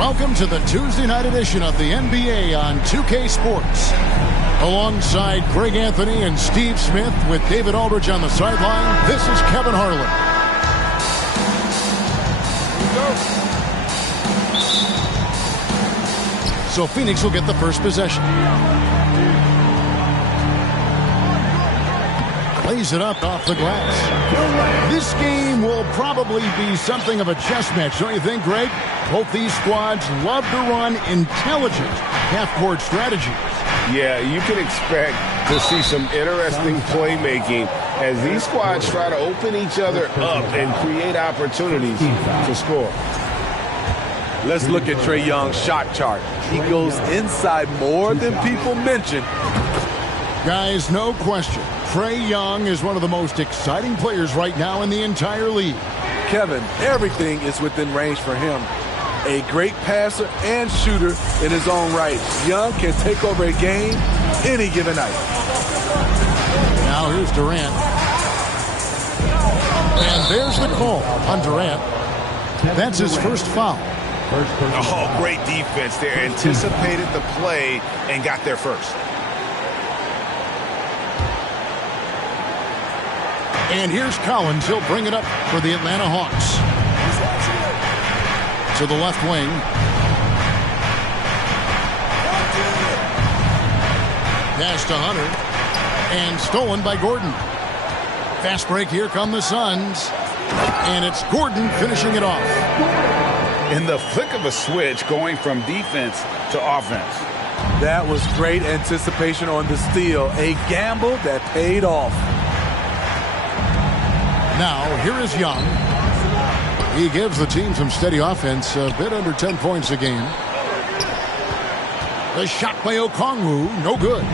Welcome to the Tuesday night edition of the NBA on 2K Sports. Alongside Greg Anthony and Steve Smith with David Aldridge on the sideline, this is Kevin Harlan. So Phoenix will get the first possession. Plays it up off the glass. This game will probably be something of a chess match, don't you think, Greg? Both these squads love to run intelligent half-court strategies. Yeah, you can expect to see some interesting playmaking as these squads try to open each other up and create opportunities to score. Let's look at Trae Young's shot chart. He goes inside more than people mention. Guys, no question. Trae Young is one of the most exciting players right now in the entire league. Kevin, everything is within range for him. A great passer and shooter in his own right. Young can take over a game any given night. Now here's Durant. And there's the call on Durant. That's his first foul. Oh, great defense there. Anticipated the play and got there first. And here's Collins. He'll bring it up for the Atlanta Hawks. To the left wing. Pass to Hunter. And stolen by Gordon. Fast break. Here come the Suns. And it's Gordon finishing it off. In the flick of a switch, going from defense to offense. That was great anticipation on the steal. A gamble that paid off. Now, here is Young. He gives the team some steady offense, a bit under 10 points a game. The shot by Okongwu, no good.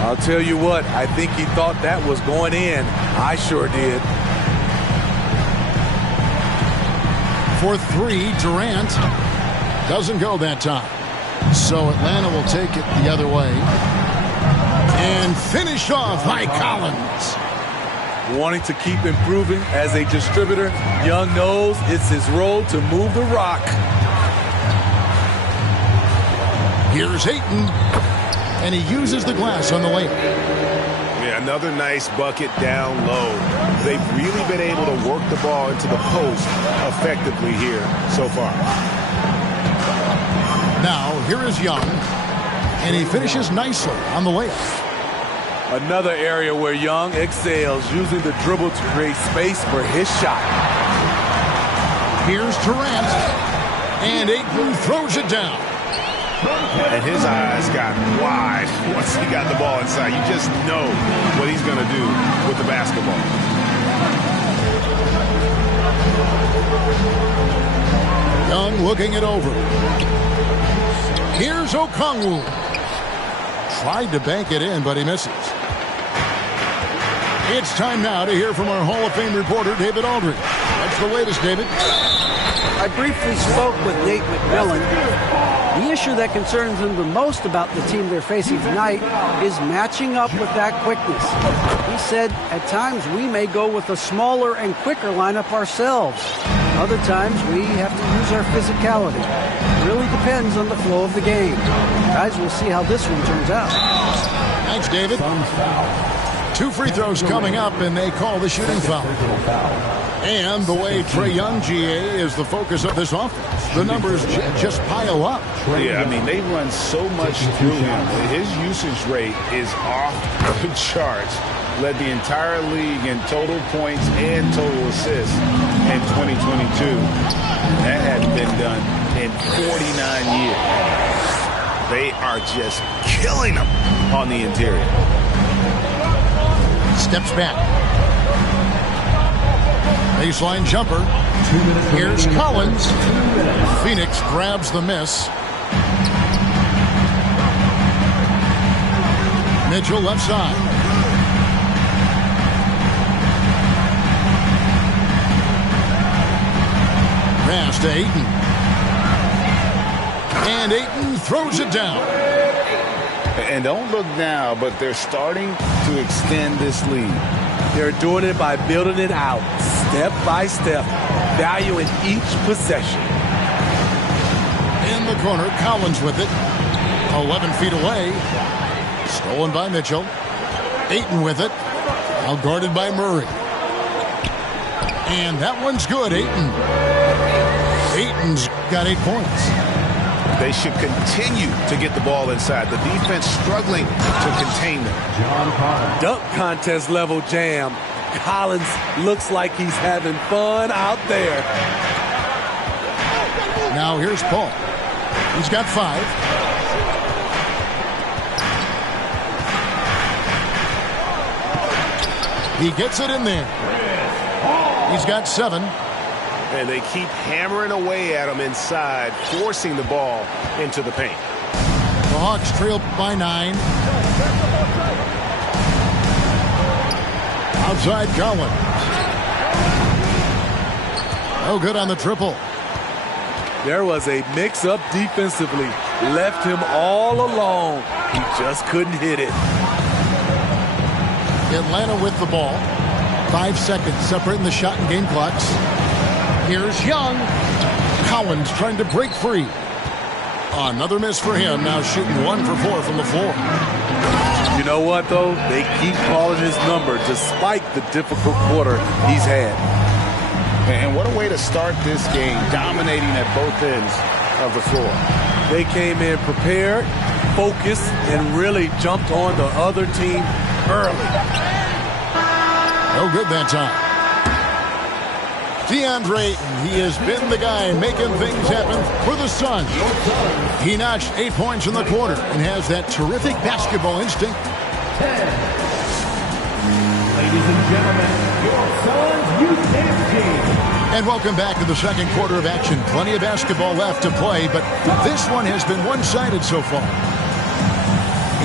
I'll tell you what, I think he thought that was going in. I sure did. For three, Durant doesn't go that time. So Atlanta will take it the other way. And finish off by Collins. Wanting to keep improving as a distributor, Young knows it's his role to move the rock. Here's Ayton, and he uses the glass on the layup. Yeah, another nice bucket down low. They've really been able to work the ball into the post effectively here so far. Now, here is Young, and he finishes nicely on the layup. Another area where Young excels, using the dribble to create space for his shot. Here's Durant, and Ayton throws it down. And his eyes got wide once he got the ball inside. You just know what he's going to do with the basketball. Young looking it over. Here's Okongwu. Tried to bank it in, but he misses. It's time now to hear from our Hall of Fame reporter, David Aldridge. What's the latest, David? I briefly spoke with Nate McMillan. The issue that concerns him the most about the team they're facing tonight is matching up with that quickness. He said, at times we may go with a smaller and quicker lineup ourselves. Other times we have to use our physicality. It really depends on the flow of the game. Guys, we'll see how this one turns out. Thanks, David. 2 free throws coming up, and they call the shooting foul. And the way Trae Young, GA, is the focus of this offense. The numbers just pile up. Yeah, I mean, they run so much through him. His usage rate is off the charts. Led the entire league in total points and total assists in 2022. That hadn't been done in 49 years. They are just killing them on the interior. Steps back. Baseline jumper. Here's Collins. Phoenix grabs the miss. Mitchell left side. Pass to Ayton. And Ayton throws it down. And don't look now, but they're starting to extend this lead. They're doing it by building it out, step by step, value in each possession. In the corner, Collins with it. 11 feet away. Stolen by Mitchell. Ayton with it. Now guarded by Murray. And that one's good, Ayton. Ayton's got 8 points. They should continue to get the ball inside. The defense struggling to contain them. Dunk contest level jam. Collins looks like he's having fun out there. Now here's Paul. He's got 5. He gets it in there. He's got 7. And they keep hammering away at him inside, forcing the ball into the paint. The Hawks trail by 9. Outside Collins. No good on the triple. There was a mix-up defensively. Left him all alone. He just couldn't hit it. Atlanta with the ball. 5 seconds separating the shot and game clocks. Here's Young. Collins trying to break free. Another miss for him. Now shooting 1 for 4 from the floor. You know what, though? They keep calling his number despite the difficult quarter he's had. And what a way to start this game, dominating at both ends of the floor. They came in prepared, focused, and really jumped on the other team early. No good that time. DeAndre Ayton, he has been the guy making things happen for the Suns. He notched 8 points in the quarter and has that terrific basketball instinct. Ladies and gentlemen, your Suns youth dance team. And welcome back to the second quarter of action. Plenty of basketball left to play, but this one has been one-sided so far.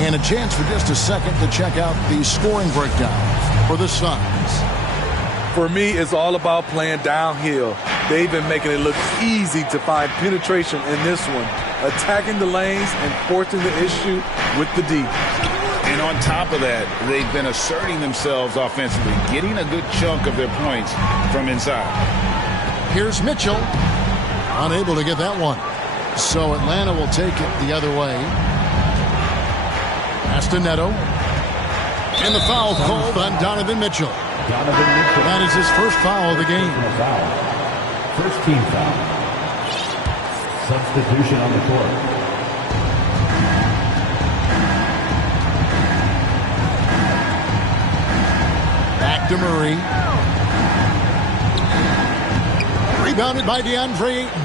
And a chance for just a second to check out the scoring breakdown for the Suns. For me, it's all about playing downhill. They've been making it look easy to find penetration in this one, attacking the lanes and forcing the issue with the D. And on top of that, they've been asserting themselves offensively, getting a good chunk of their points from inside. Here's Mitchell. Unable to get that one. So Atlanta will take it the other way. Neto. And the foul called on Donovan Mitchell. That is his first foul of the game. First team foul. Substitution on the court. Back to Murray. Rebounded by DeAndre Ayton.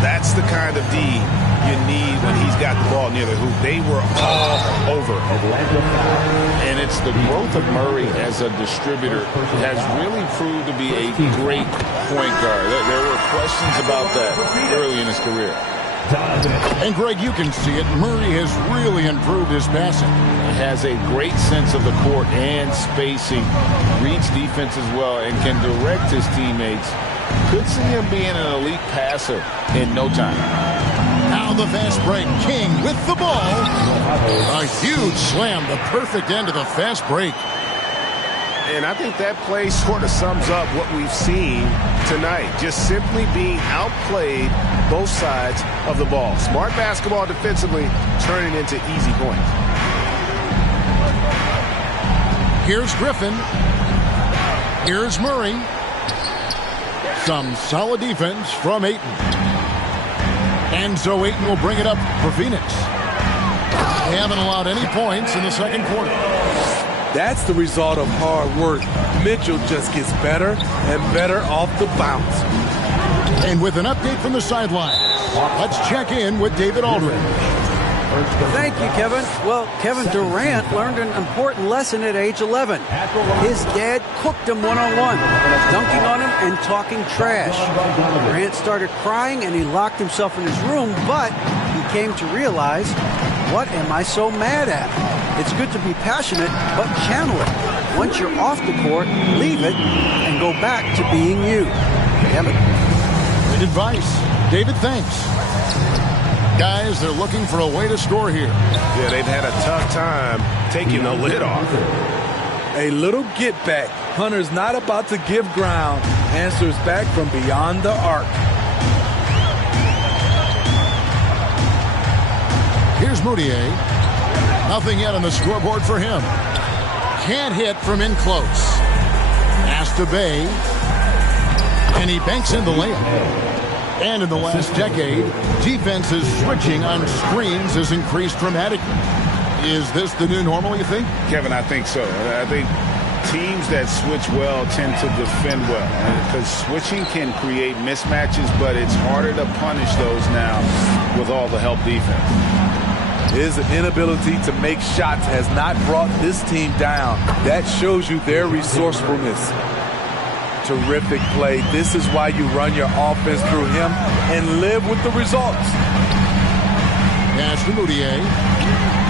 That's the kind of D you need when he's got the ball near the hoop. They were all over. And it's the growth of Murray as a distributor has really proved to be a great point guard. There were questions about that early in his career. And Greg, you can see it. Murray has really improved his passing. He has a great sense of the court and spacing, reads defense as well, and can direct his teammates. Could see him being an elite passer in no time. Now the fast break. King with the ball. A huge slam, the perfect end of the fast break. And I think that play sort of sums up what we've seen tonight. Just simply being outplayed both sides of the ball. Smart basketball defensively, turning into easy points. Here's Griffin. Here's Murray. Some solid defense from Ayton. And so Ayton will bring it up for Phoenix. They haven't allowed any points in the second quarter. That's the result of hard work. Mitchell just gets better and better off the bounce. And with an update from the sideline, let's check in with David Aldridge. Thank you, Kevin. Well, Kevin Durant learned an important lesson at age 11. His dad cooked him one-on-one, dunking on him and talking trash. Durant started crying and he locked himself in his room, but he came to realize, what am I so mad at? It's good to be passionate, but channel it. Once you're off the court, leave it and go back to being you. Kevin. Good advice. David, thanks. Guys, they're looking for a way to score here. Yeah, they've had a tough time taking the lid off. A little get back. Hunter's not about to give ground. Answers back from beyond the arc. Here's Moutier. Nothing yet on the scoreboard for him. Can't hit from in close. Pass to Bay. And he banks in the layup. And in the last decade, defenses switching on screens has increased dramatically. Is this the new normal, you think? Kevin, I think so. I think teams that switch well tend to defend well, because switching can create mismatches, but it's harder to punish those now with all the help defense. His inability to make shots has not brought this team down. That shows you their resourcefulness. Terrific play. This is why you run your offense through him and live with the results. Pass to Moutier.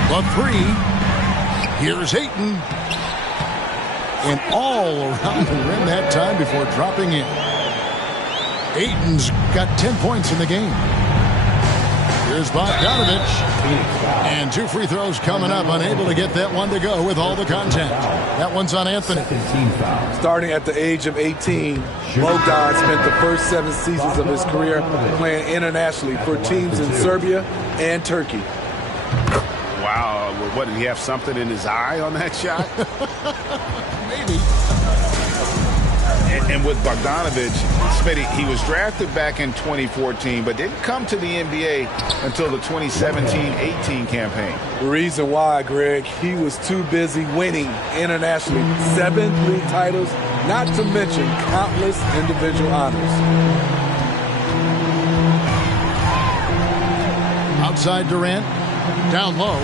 The three. Here's Ayton. And all around the rim that time before dropping in. Ayton's got 10 points in the game. Here's Bogdanovich. And 2 free throws coming up. Unable to get that one to go with all the contact. That one's on Anthony. Starting at the age of 18, Bogdan spent the first 7 seasons of his career playing internationally for teams in Serbia and Turkey. Wow. What, did he have something in his eye on that shot? Maybe. And with Bogdanovich, Smitty, he was drafted back in 2014, but didn't come to the NBA until the 2017-18 campaign. The reason why, Greg, he was too busy winning internationally 7 league titles, not to mention countless individual honors. Outside Durant. Down low.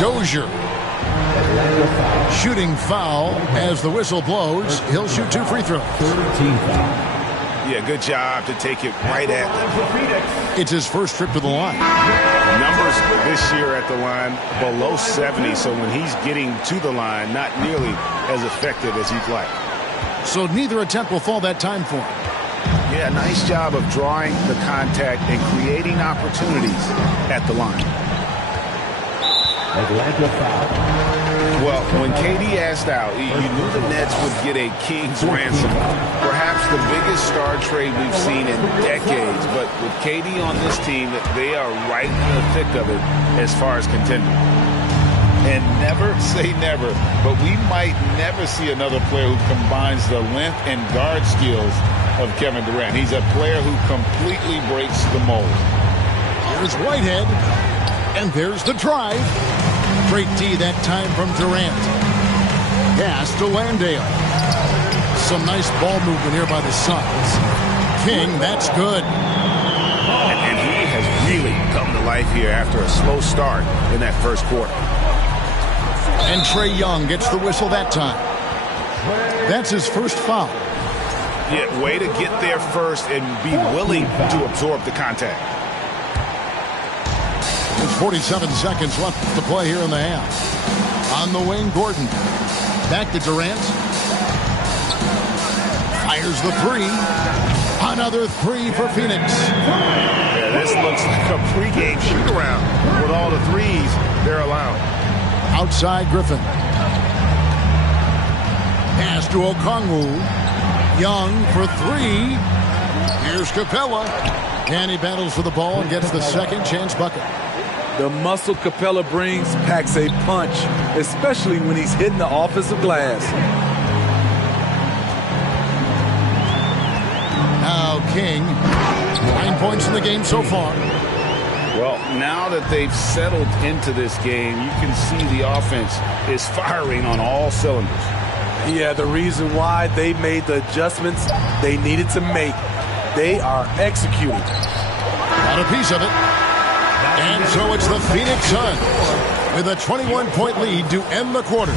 Dozier. Shooting foul as the whistle blows. He'll shoot 2 free throws. Yeah, good job to take it right at them. It's his first trip to the line. Numbers this year at the line below 70, so when he's getting to the line, not nearly as effective as he'd like. So neither attempt will fall that time for him. Yeah, nice job of drawing the contact and creating opportunities at the line. Well, when KD asked out, you knew the Nets would get a king's ransom. Perhaps the biggest star trade we've seen in decades. But with KD on this team, they are right in the thick of it as far as contending. And never say never, but we might never see another player who combines the length and guard skills of Kevin Durant. He's a player who completely breaks the mold. Here's Whitehead. And there's the drive. Great D that time from Durant. Pass to Landale. Some nice ball movement here by the Suns. King, that's good. And he has really come to life here after a slow start in that first quarter. And Trae Young gets the whistle that time. That's his first foul. Yeah, way to get there first and be willing to absorb the contact. There's 47 seconds left to play here in the half. On the wing, Gordon. Back to Durant. Fires the 3. Another 3 for Phoenix. Yeah, this looks like a pregame shoot-around with all the threes they're allowing. Outside Griffin. Pass to Okongwu. Young for 3. Here's Capella. And he battles for the ball and gets the second chance bucket. The muscle Capella brings packs a punch, especially when he's hitting the offensive glass. Now King. 9 points in the game so far. Well, now that they've settled into this game, you can see the offense is firing on all cylinders. Yeah, the reason why they made the adjustments they needed to make. They are executing. Got a piece of it. And so it's the Phoenix Suns with a 21-point lead to end the quarter.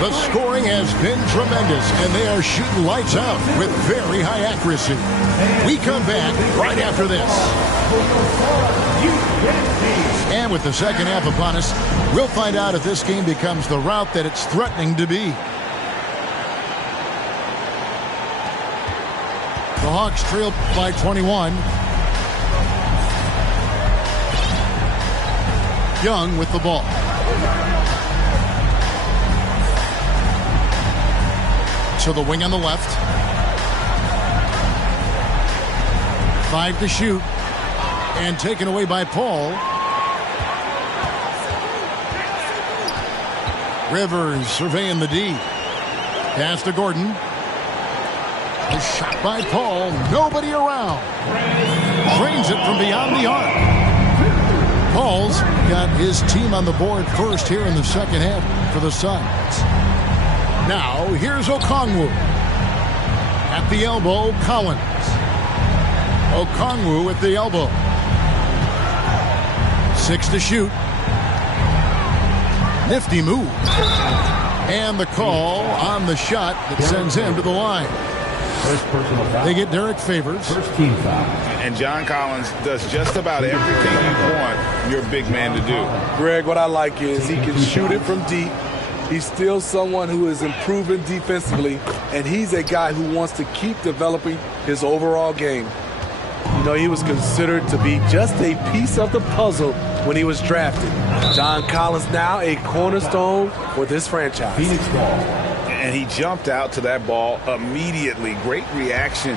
The scoring has been tremendous, and they are shooting lights out with very high accuracy. We come back right after this. And with the second half upon us, we'll find out if this game becomes the route that it's threatening to be. The Hawks trail by 21. Young with the ball. To the wing on the left. 5 to shoot. And taken away by Paul. Rivers surveying the D. Pass to Gordon. A shot by Paul. Nobody around. Drains it from beyond the arc. Paul's got his team on the board first here in the second half for the Suns. Now, here's Okongwu. At the elbow, Collins. Okongwu at the elbow. 6 to shoot. Nifty move. And the call on the shot that sends him to the line. They get Derek Favors. First team foul. And John Collins does just about everything you want your big man to do. Greg, what I like is he can shoot it from deep. He's still someone who is improving defensively, and he's a guy who wants to keep developing his overall game. You know, he was considered to be just a piece of the puzzle when he was drafted. John Collins now a cornerstone for this franchise. Phoenix ball. And he jumped out to that ball immediately. Great reaction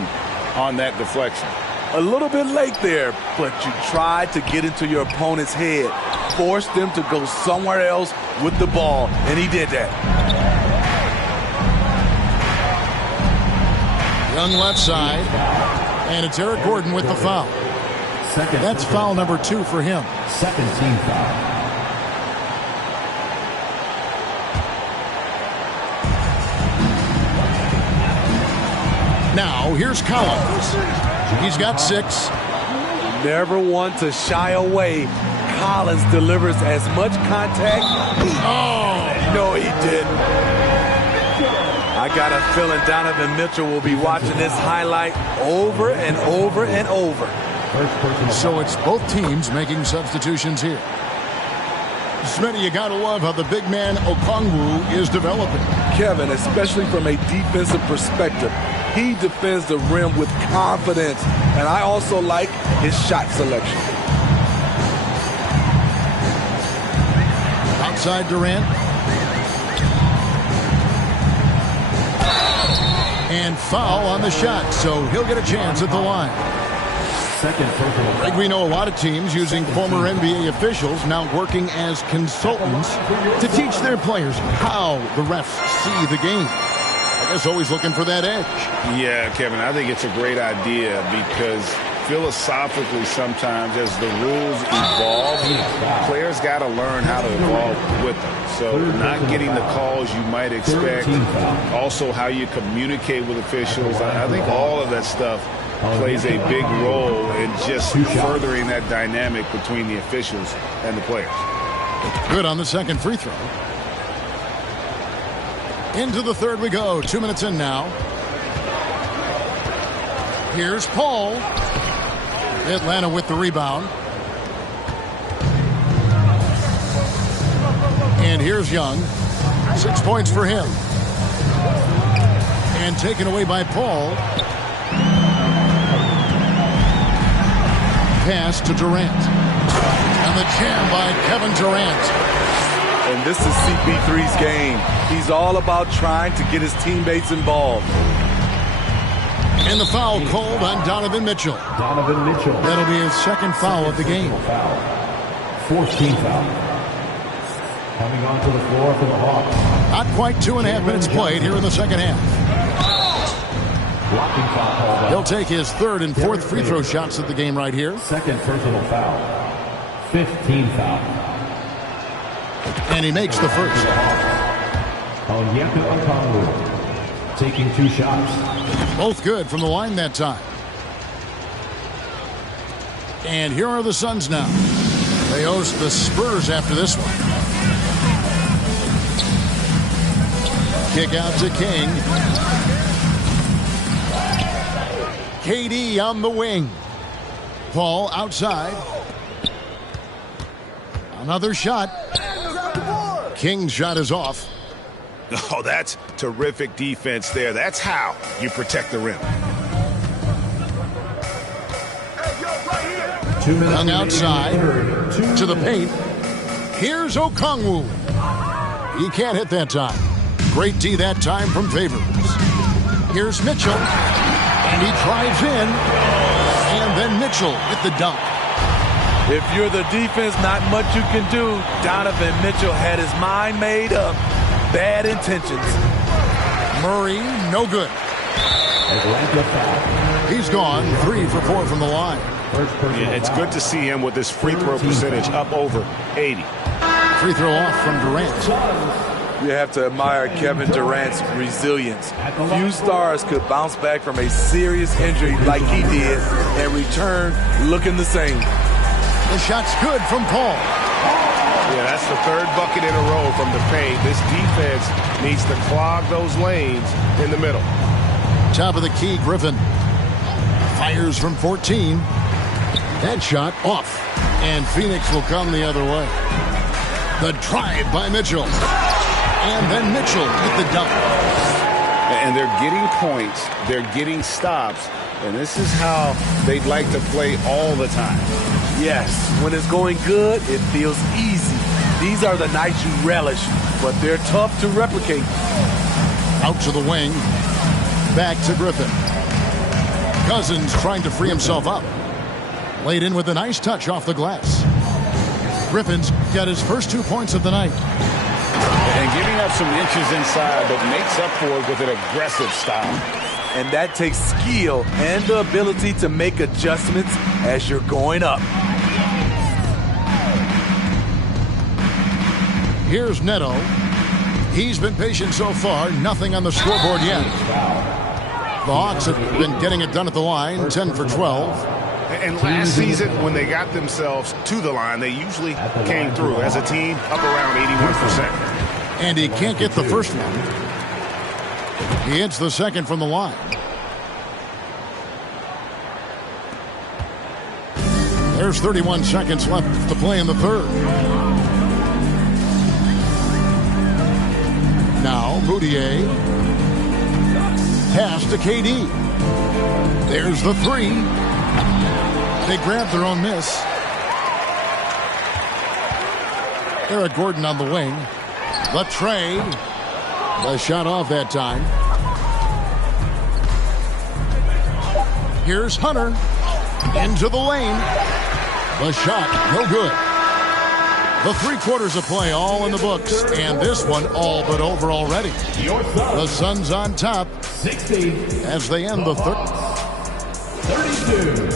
on that deflection. A little bit late there, but you tried to get into your opponent's head. Forced them to go somewhere else with the ball, and he did that. Young left side. And it's Eric Gordon with the foul. That's foul number 2 for him. Second team foul. Now, here's Collins. He's got 6. Never one to shy away. Collins delivers as much contact. Oh, no, he didn't. I got a feeling Donovan Mitchell will be watching this highlight over and over and over. So it's both teams making substitutions here. Smitty, you got to love how the big man Okongwu is developing. Kevin, especially from a defensive perspective, he defends the rim with confidence. And I also like his shot selection. Outside Durant. And foul on the shot, so he'll get a chance at the line. Second personal foul. Like we know a lot of teams using former NBA officials now working as consultants to teach their players how the refs see the game. I guess always looking for that edge. Yeah, Kevin, I think it's a great idea because philosophically sometimes as the rules evolve, players got to learn how to evolve with them. So not getting the calls you might expect, also how you communicate with officials. I think all of that stuff plays a big role in just furthering that dynamic between the officials and the players. Good on the second free throw. Into the third we go. 2 minutes in now. Here's Paul. Atlanta with the rebound. And here's Young. 6 points for him. And taken away by Paul. Pass to Durant. And the jam by Kevin Durant. And this is CP3's game. He's all about trying to get his teammates involved. And the foul called on Donovan Mitchell. Donovan Mitchell. That'll be his second foul of the game. Fourth team foul. Coming onto the floor for the Hawks. Not quite 2.5 minutes played here in the second half. Blocking foul. He'll take his third and fourth free throw shots of the game right here. Second personal foul. 15 foul. And he makes the first. Onyeka Okongwu taking 2 shots. Both good from the line that time. And here are the Suns now. They host the Spurs after this one. Kick out to King. KD on the wing. Paul outside. Another shot. King's shot is off. Oh, that's terrific defense there. That's how you protect the rim. Young outside to the paint. Here's Okongwu. He can't hit that time. Great D that time from Favors. Here's Mitchell. And he drives in. And then Mitchell with the dunk. If you're the defense, not much you can do. Donovan Mitchell had his mind made up. bad intentions. Murray, no good. Atlanta foul. He's gone 3 for 4 from the line. Yeah, it's good to see him with this free throw percentage up over 80. Free throw off from Durant. You have to admire Kevin Durant's resilience. Few stars could bounce back from a serious injury like he did and return looking the same. The shot's good from Paul. Yeah, that's the third bucket in a row from the paint. This defense needs to clog those lanes in the middle. Top of the key, Griffin. Fires from 14. That shot off. And Phoenix will come the other way. The drive by Mitchell. And then Mitchell with the dunk. And they're getting points. They're getting stops. And this is how they'd like to play all the time. Yes, when it's going good, it feels easy. These are the nights you relish, but they're tough to replicate. Out to the wing. Back to Griffin. Cousins trying to free himself up. Laid in with a nice touch off the glass. Griffin's got his first 2 points of the night. And giving up some inches inside, but makes up for it with an aggressive style. And that takes skill and the ability to make adjustments as you're going up. Here's Neto. He's been patient so far. Nothing on the scoreboard yet. The Hawks have been getting it done at the line, 10 for 12. And last season, when they got themselves to the line, they usually came through as a team up around 81%. And he can't get the first one. He hits the second from the line. There's 31 seconds left to play in the third. Now, Moutier. Pass to KD. There's the three. They grab their own miss. Eric Gordon on the wing. The trade. The shot off that time. Here's Hunter. Into the lane. The shot, no good. The 3 quarters of play all in the books, and this one all but over already. The Suns on top 60 as they end the third. 32.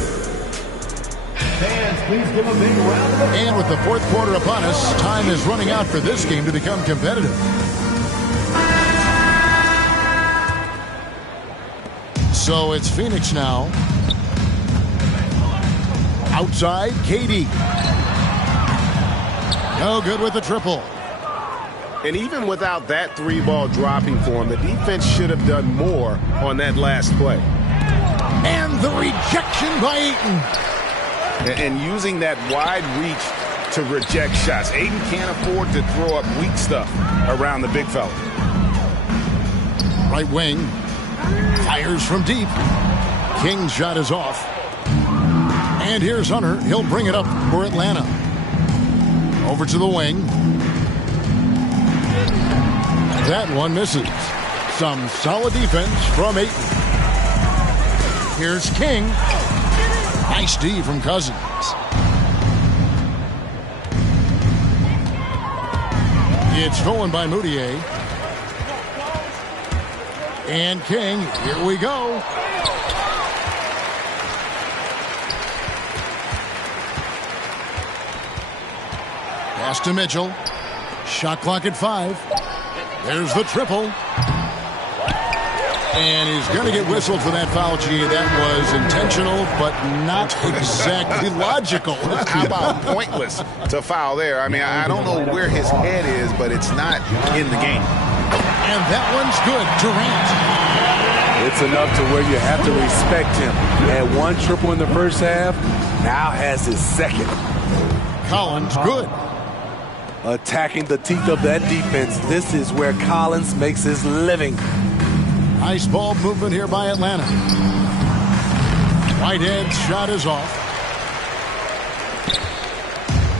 Fans, please give a big round of applause. And with the fourth quarter upon us, time is running out for this game to become competitive. So it's Phoenix now. Outside, KD. No good with the triple. And even without that 3-ball dropping for him, the defense should have done more on that last play. And the rejection by Ayton. And using that wide reach to reject shots. Ayton can't afford to throw up weak stuff around the big fella. Right wing. Fires from deep. King's shot is off. And here's Hunter. He'll bring it up for Atlanta. Over to the wing. That one misses. Some solid defense from Ayton. Here's King. Nice D from Cousins. It's stolen by Moutier. And King, here we go. Pass to Mitchell. Shot clock at 5. There's the triple. And he's going to get whistled for that foul, G. That was intentional, but not exactly logical. How about pointless to foul there? I mean, I don't know where his head is, but it's not in the game. And that one's good. Durant. It's enough to where you have to respect him. Had 1 triple in the first half, now has his second. Collins, good. Attacking the teeth of that defense. This is where Collins makes his living. Nice ball movement here by Atlanta. Whitehead's shot is off.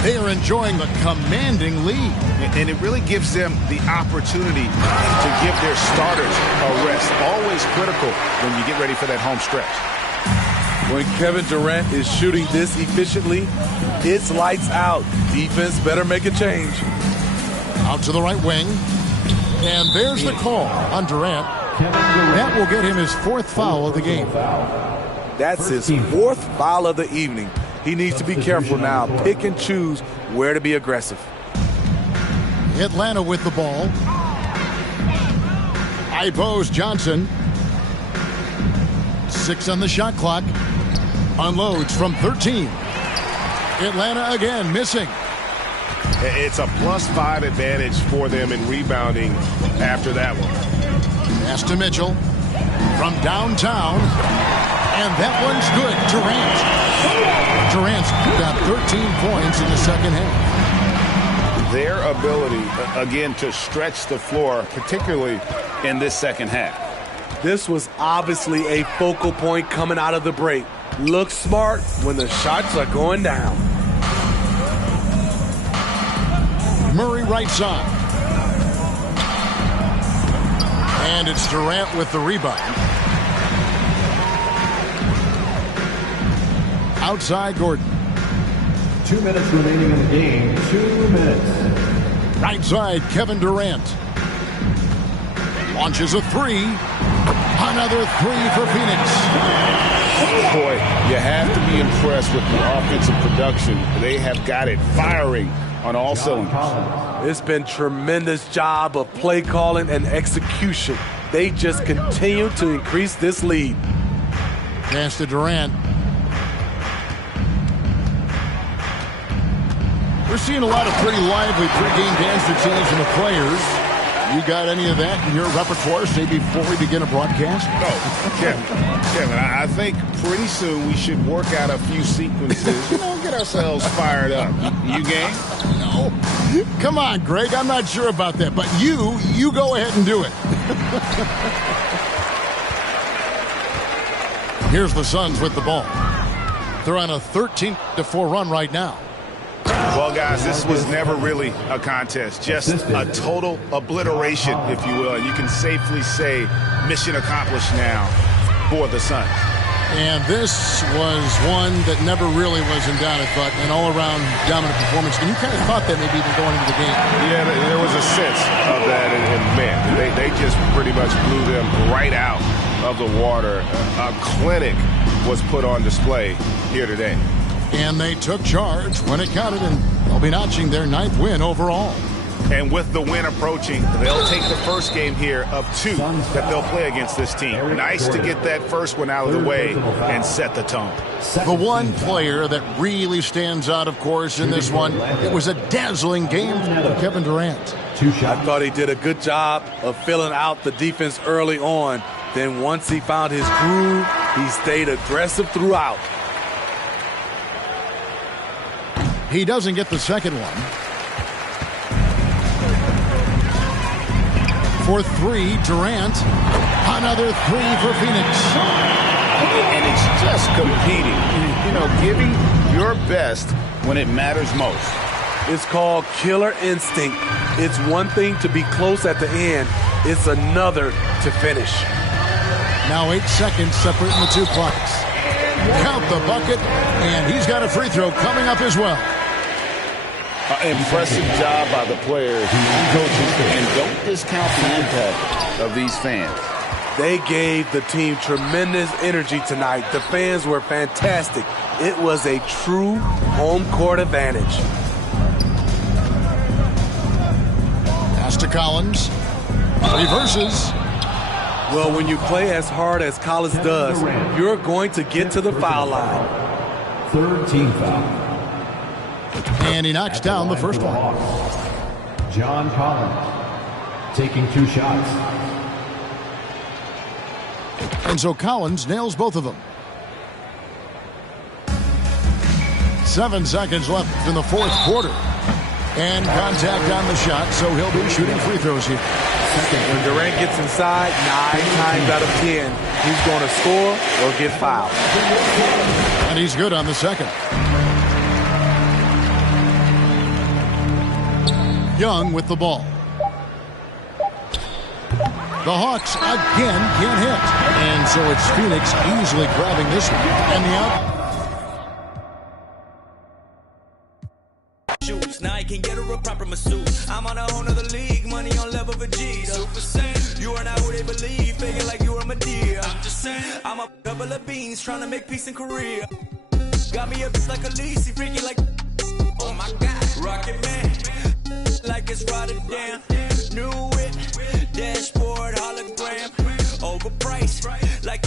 They are enjoying the commanding lead. And it really gives them the opportunity to give their starters a rest. Always critical when you get ready for that home stretch. When Kevin Durant is shooting this efficiently, it's lights out. Defense better make a change. Out to the right wing. And there's the call on Durant. That will get him his 4th foul of the game. That's his 4th foul of the evening. He needs to be careful now. Pick and choose where to be aggressive. Atlanta with the ball. Ibos Johnson. 6 on the shot clock. Unloads from 13. Atlanta again missing. It's a +5 advantage for them in rebounding after that one. Pass to Mitchell from downtown. And that one's good. Durant's got 13 points in the second half. Their ability, again, to stretch the floor, particularly in this second half. This was obviously a focal point coming out of the break. Look smart when the shots are going down. Murray right side. And it's Durant with the rebound. Outside Gordon. 2 minutes remaining in the game. 2 minutes. Right side Kevin Durant. Launches a 3. Another 3 for Phoenix. Boy, you have to be impressed with the offensive production. They have got it firing on all cylinders. It's been tremendous job of play calling and execution. They just continue to increase this lead. Pass to Durant. We're seeing a lot of pretty lively pregame dance routines from the players. You got any of that in your repertoire, say, before we begin a broadcast? No, Kevin, I think pretty soon we should work out a few sequences, get ourselves fired up. You game? No. Come on, Greg, I'm not sure about that, but you go ahead and do it. Here's the Suns with the ball. They're on a 13-4 run right now. Well, guys, this was never really a contest, just a total obliteration, if you will. And you can safely say mission accomplished now for the Suns. And this was one that never really was in doubt, I thought, an all-around dominant performance. And you kind of thought that maybe even going into the game. Yeah, there was a sense of that. And man, they just pretty much blew them right out of the water. A clinic was put on display here today. And they took charge when it counted, and they'll be notching their 9th win overall. And with the win approaching, they'll take the first game here of 2 that they'll play against this team. Nice to get that first one out of the way and set the tone. The one player that really stands out, of course, in this one, it was a dazzling game from Kevin Durant. I thought he did a good job of filling out the defense early on. Then once he found his groove, he stayed aggressive throughout. He doesn't get the second one. For 3, Durant. Another 3 for Phoenix. And it's just competing, giving your best when it matters most. It's called killer instinct. It's one thing to be close at the end. It's another to finish. Now 8 seconds separating the 2 clocks. Count the bucket, and he's got a free throw coming up as well. Impressive job by the players and coaches, and don't discount the impact of these fans. They gave the team tremendous energy tonight. The fans were fantastic. It was a true home court advantage. Pass to Collins. Reverses. Well, when you play as hard as Collins does, you're going to get to the foul line. 3rd team foul. And he knocks down the first one. John Collins taking 2 shots. And so Collins nails both of them. 7 seconds left in the 4th quarter. And contact on the shot, so he'll be shooting free throws here. When Durant gets inside, 9 times out of 10, he's going to score or get fouled. And he's good on the second. Young with the ball. The Hawks again can't hit. And so it's Phoenix easily grabbing this one. And the out. Shoes, Nike. can get her a proper masseuse. I'm on a whole nother league, money on level Vegeta. Super Saiyan, you are not who they believe, faking like you are Medea. I'm just saying, I'm a couple of beans trying to make peace in Korea. Got me a bitch like Khaleesi, freaking like, oh my God, Rocket Man, like it's Rotterdam. New whip, dashboard, hologram, overpriced, like